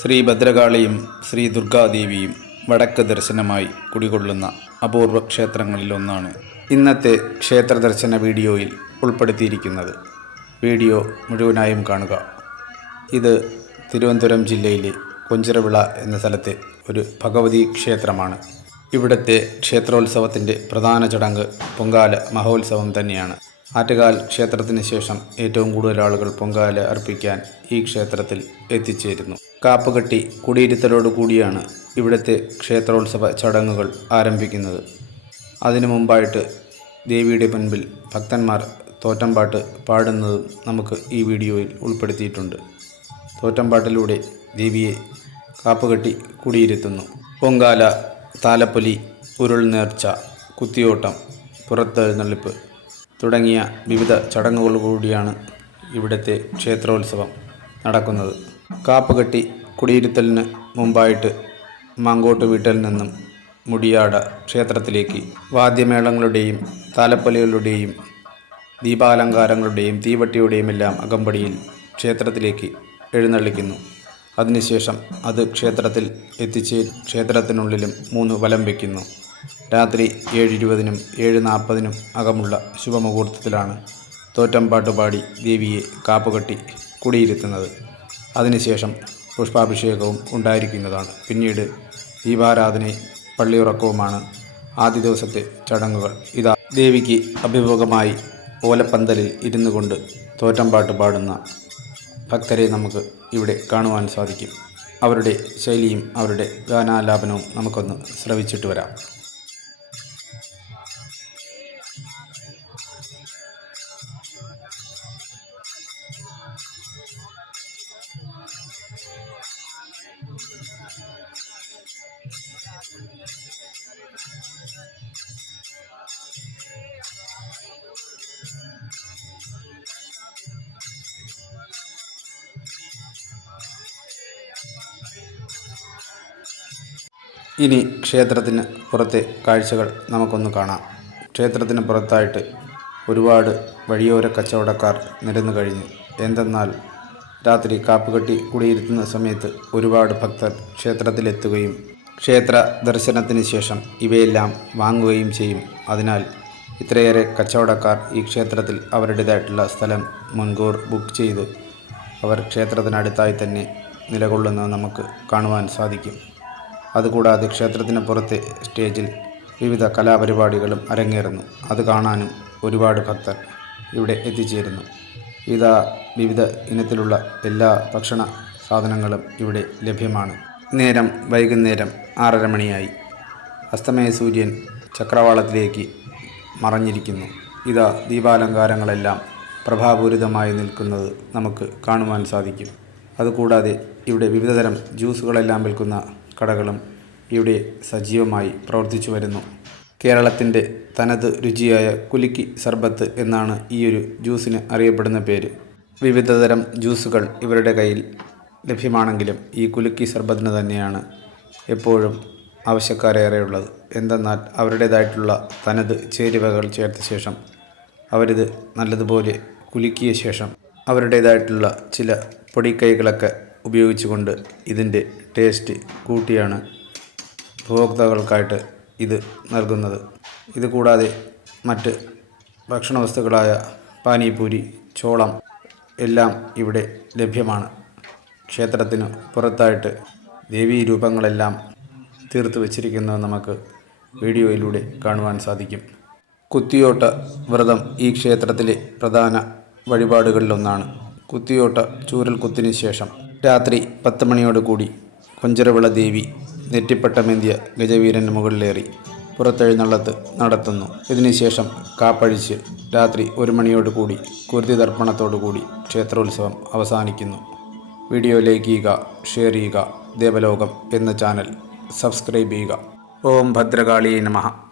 ശ്രീ ഭദ്രകാളിയും ശ്രീ ദുർഗാദേവിയും വടക്ക് ദർശനമായി കുടികൊള്ളുന്ന അപൂർവ ക്ഷേത്രങ്ങളിലൊന്നാണ് ഇന്നത്തെ ക്ഷേത്ര ദർശന വീഡിയോയിൽ ഉൾപ്പെടുത്തിയിരിക്കുന്നത്. വീഡിയോ മുഴുവനായും കാണുക. ഇത് തിരുവനന്തപുരം ജില്ലയിലെ കൊഞ്ചിറവിള എന്ന സ്ഥലത്തെ ഒരു ഭഗവതി ക്ഷേത്രമാണ്. ഇവിടുത്തെ ക്ഷേത്രോത്സവത്തിന്റെ പ്രധാന ചടങ്ങ് പൊങ്കാല മഹോത്സവം തന്നെയാണ്. ആറ്റുകാൽ ക്ഷേത്രത്തിന് ശേഷം ഏറ്റവും കൂടുതൽ ആളുകൾ പൊങ്കാല അർപ്പിക്കാൻ ഈ ക്ഷേത്രത്തിൽ എത്തിച്ചേരുന്നു. കാപ്പുകെട്ടി കുടിയിരുത്തലോടു കൂടിയാണ് ഇവിടുത്തെ ക്ഷേത്രോത്സവ ചടങ്ങുകൾ ആരംഭിക്കുന്നത്. അതിനു മുമ്പായിട്ട് ദേവിയുടെ മുൻപിൽ ഭക്തന്മാർ തോറ്റമ്പാട്ട് പാടുന്നതും നമുക്ക് ഈ വീഡിയോയിൽ ഉൾപ്പെടുത്തിയിട്ടുണ്ട്. തോറ്റമ്പാട്ടിലൂടെ ദേവിയെ കാപ്പുകെട്ടി കുടിയിരുത്തുന്നു. പൊങ്കാല താലപ്പൊലി ഉരുൾ നേർച്ച കുത്തിയോട്ടം പുറത്തെഴുന്നള്ളിപ്പ് തുടങ്ങിയ വിവിധ ചടങ്ങുകളോടുകൂടിയാണ് ഇവിടുത്തെ ക്ഷേത്രോത്സവം നടക്കുന്നത്. കാപ്പുകെട്ടി കുടിയിരുത്തലിന് മുമ്പായിട്ട് മങ്കോട്ട് വീട്ടിൽ നിന്നും മുടിയാട ക്ഷേത്രത്തിലേക്ക് വാദ്യമേളങ്ങളുടെയും താലപ്പൊലികളുടെയും ദീപാലങ്കാരങ്ങളുടെയും തീവട്ടിയുടെയും എല്ലാം അകമ്പടിയിൽ ക്ഷേത്രത്തിലേക്ക് എഴുന്നള്ളിക്കുന്നു. അതിനുശേഷം അത് ക്ഷേത്രത്തിൽ എത്തിച്ച് ക്ഷേത്രത്തിനുള്ളിലും മൂന്ന് വലം വയ്ക്കുന്നു രാത്രി ഏഴ് ഇരുപതിനും ഏഴ് നാൽപ്പതിനും അകമുള്ള ശുഭമുഹൂർത്തത്തിലാണ് തോറ്റംപാട്ട് പാടി ദേവിയെ കാപ്പുകെട്ടി കുടിയിരുത്തുന്നത്. അതിനുശേഷം പുഷ്പാഭിഷേകവും ഉണ്ടായിരിക്കുന്നതാണ്. പിന്നീട് ദീപാരാധനയും പള്ളിയുറക്കവുമാണ് ആദ്യ ദിവസത്തെ ചടങ്ങുകൾ. ഇതാ ദേവിക്ക് അഭിമുഖമായി ഓലപ്പന്തലിൽ ഇരുന്നു കൊണ്ട് തോറ്റംപാട്ട് പാടുന്ന ഭക്തരെ നമുക്ക് ഇവിടെ കാണുവാൻ സാധിക്കും. അവരുടെ ശൈലിയും അവരുടെ ഗാനാലാപനവും നമുക്കൊന്ന് ശ്രവിച്ചിട്ട് വരാം. ഇനി ക്ഷേത്രത്തിന് പുറത്തെ കാഴ്ചകൾ നമുക്കൊന്ന് കാണാം. ക്ഷേത്രത്തിന് പുറത്തായിട്ട് ഒരുപാട് വഴിയോര കച്ചവടക്കാർ നിരന്നു കഴിഞ്ഞു. എന്തെന്നാൽ രാത്രി കാപ്പുകെട്ടി കുടിയിരുത്തുന്ന സമയത്ത് ഒരുപാട് ഭക്തർ ക്ഷേത്രത്തിലെത്തുകയും ക്ഷേത്ര ദർശനത്തിന് ശേഷം ഇവയെല്ലാം വാങ്ങുകയും ചെയ്യും. അതിനാൽ ഇത്രയേറെ കച്ചവടക്കാർ ഈ ക്ഷേത്രത്തിൽ അവരുടേതായിട്ടുള്ള സ്ഥലം മുൻകൂർ ബുക്ക് ചെയ്ത് അവർ ക്ഷേത്രത്തിനടുത്തായി തന്നെ നിലകൊള്ളുന്നത് നമുക്ക് കാണുവാൻ സാധിക്കും. അതുകൂടാതെ ക്ഷേത്രത്തിന് പുറത്തെ സ്റ്റേജിൽ വിവിധ കലാപരിപാടികളും അരങ്ങേറുന്നു. അത് കാണാനും ഒരുപാട് ഭക്തർ ഇവിടെ എത്തിച്ചേരുന്നു. ഇതാ വിവിധ ഇനത്തിലുള്ള എല്ലാ ഭക്ഷണ സാധനങ്ങളും ഇവിടെ ലഭ്യമാണ്. നേരം വൈകുന്നേരം ആറര മണിയായി. അസ്തമയ സൂര്യൻ ചക്രവാളത്തിലേക്ക് മറഞ്ഞിരിക്കുന്നു. ഇതാ ദീപാലങ്കാരങ്ങളെല്ലാം പ്രഭാപൂരിതമായി നിൽക്കുന്നത് നമുക്ക് കാണുവാൻ സാധിക്കും. അതുകൂടാതെ ഇവിടെ വിവിധതരം ജ്യൂസുകളെല്ലാം വിൽക്കുന്ന കടകളും ഇവിടെ സജീവമായി പ്രവർത്തിച്ചു വരുന്നു. കേരളത്തിന്റെ തനത് രുചിയായ കുലുക്കി സർബത്ത് എന്നാണ് ഈ ഒരു ജ്യൂസിന് അറിയപ്പെടുന്ന പേര്. വിവിധതരം ജ്യൂസുകൾ ഇവരുടെ കയ്യിൽ ലഭ്യമാണെങ്കിലും ഈ കുലുക്കി സർബത്തിന് തന്നെയാണ് എപ്പോഴും ആവശ്യക്കാരേറെയുള്ളത്. എന്തെന്നാൽ അവരുടേതായിട്ടുള്ള തനത് ചേരുവകൾ ചേർത്ത ശേഷം അവരിത് നല്ലതുപോലെ കുലുക്കിയ ശേഷം അവരുടേതായിട്ടുള്ള ചില പൊടിക്കൈകളൊക്കെ ഉപയോഗിച്ചുകൊണ്ട് ഇതിന്റെ ടേസ്റ്റ് കൂട്ടിയാണ് ഉപഭോക്താക്കൾക്കായിട്ട് ഇത് നൽകുന്നത്. ഇത് കൂടാതെ മറ്റ് ഭക്ഷണ വസ്തുക്കളായ പാനിപൂരി ചോളം എല്ലാം ഇവിടെ ലഭ്യമാണ്. ക്ഷേത്രത്തിന് പുറത്തായിട്ട് ദേവീ രൂപങ്ങളെല്ലാം തീർത്ത് വച്ചിരിക്കുന്നത് നമുക്ക് വീഡിയോയിലൂടെ കാണുവാൻ സാധിക്കും. കുത്തിയോട്ട വ്രതം ഈ ക്ഷേത്രത്തിലെ പ്രധാന വഴിപാടുകളിലൊന്നാണ്. കുത്തിയോട്ട ചൂരൽ കുത്തിന് ശേഷം രാത്രി പത്ത് മണിയോടുകൂടി കൊഞ്ചരവിള ദേവി നെറ്റിപ്പട്ടമേന്തിയ ഗജവീരന് മുകളിലേറി പുറത്തെഴുന്നള്ളത്ത് നടത്തുന്നു. ഇതിനുശേഷം കാപ്പഴിച്ച് രാത്രി ഒരു മണിയോടുകൂടി കുരുതി തർപ്പണത്തോടുകൂടി ക്ഷേത്രോത്സവം അവസാനിക്കുന്നു. വീഡിയോ ലൈക്ക് ചെയ്യുക ഷെയർ ചെയ്യുക. ദേവലോകം എന്ന ചാനൽ സബ്സ്ക്രൈബ് ചെയ്യുക. ഓം ഭദ്രകാളി നമഃ.